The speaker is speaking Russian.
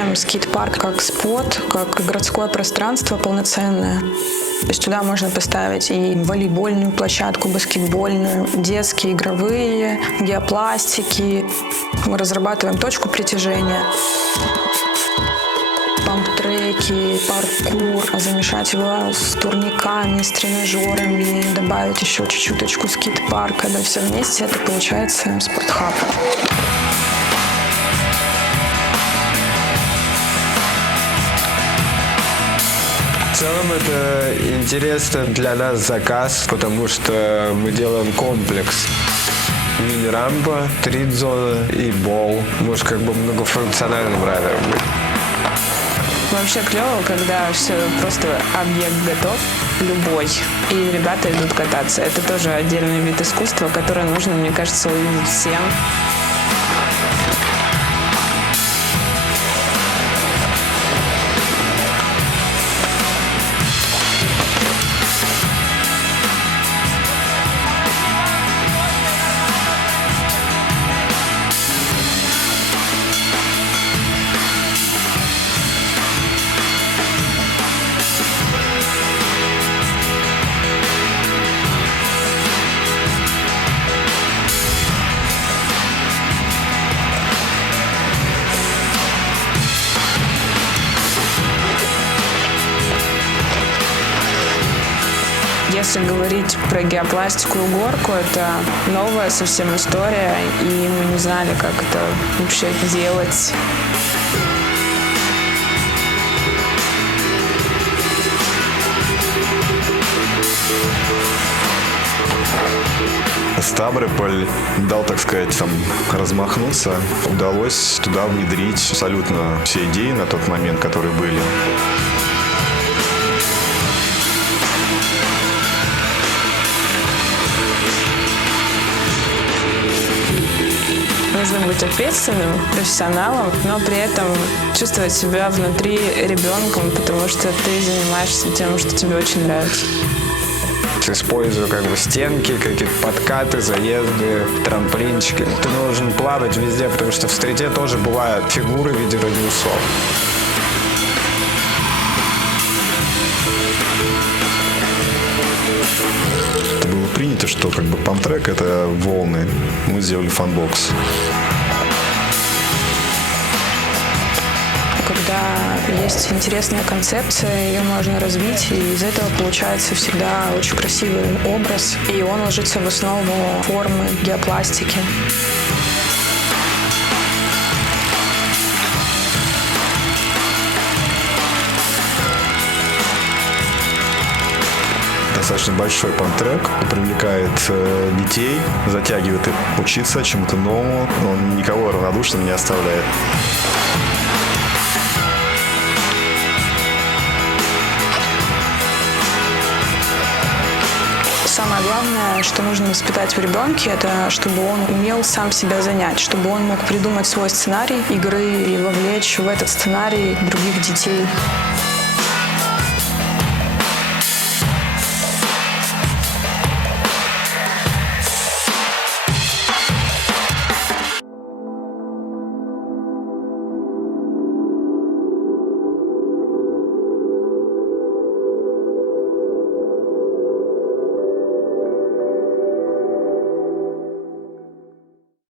воспринимаем скейт-парк как спот, как городское пространство полноценное. То есть туда можно поставить и волейбольную площадку, баскетбольную, детские, игровые, геопластики. Мы разрабатываем точку притяжения, памп-треки, паркур, замешать его с турниками, с тренажерами, добавить еще чуть-чуточку скейт-парка. Да, все вместе это получается спортхаб. В целом это интересно для нас заказ, потому что мы делаем комплекс. Мини-рампа, стрит-зона и бол. Может, как бы многофункциональным райдером быть. Вообще клево, когда все просто объект готов, любой, и ребята идут кататься. Это тоже отдельный вид искусства, который нужно, мне кажется, увидеть всем. Если говорить про геопластику и горку, это новая совсем история, и мы не знали, как это вообще делать. Ставрополь дал, так сказать, там размахнуться. Удалось туда внедрить абсолютно все идеи на тот момент, которые были. Нужно быть ответственным, профессионалом, но при этом чувствовать себя внутри ребенком, потому что ты занимаешься тем, что тебе очень нравится. Использую как бы стенки, какие-то подкаты, заезды, трамплинчики. Ты должен плавать везде, потому что в стрите тоже бывают фигуры в виде радиусов. Это было принято, что как бы памп-трек — это волны. Мы сделали фанбокс. Когда есть интересная концепция, ее можно развить, и из этого получается всегда очень красивый образ, и он ложится в основу формы, геопластики. Достаточно большой памп-трек, привлекает детей, затягивает их учиться чему-то новому, он никого равнодушным не оставляет. Самое главное, что нужно воспитать в ребенке, это чтобы он умел сам себя занять, чтобы он мог придумать свой сценарий игры и вовлечь в этот сценарий других детей.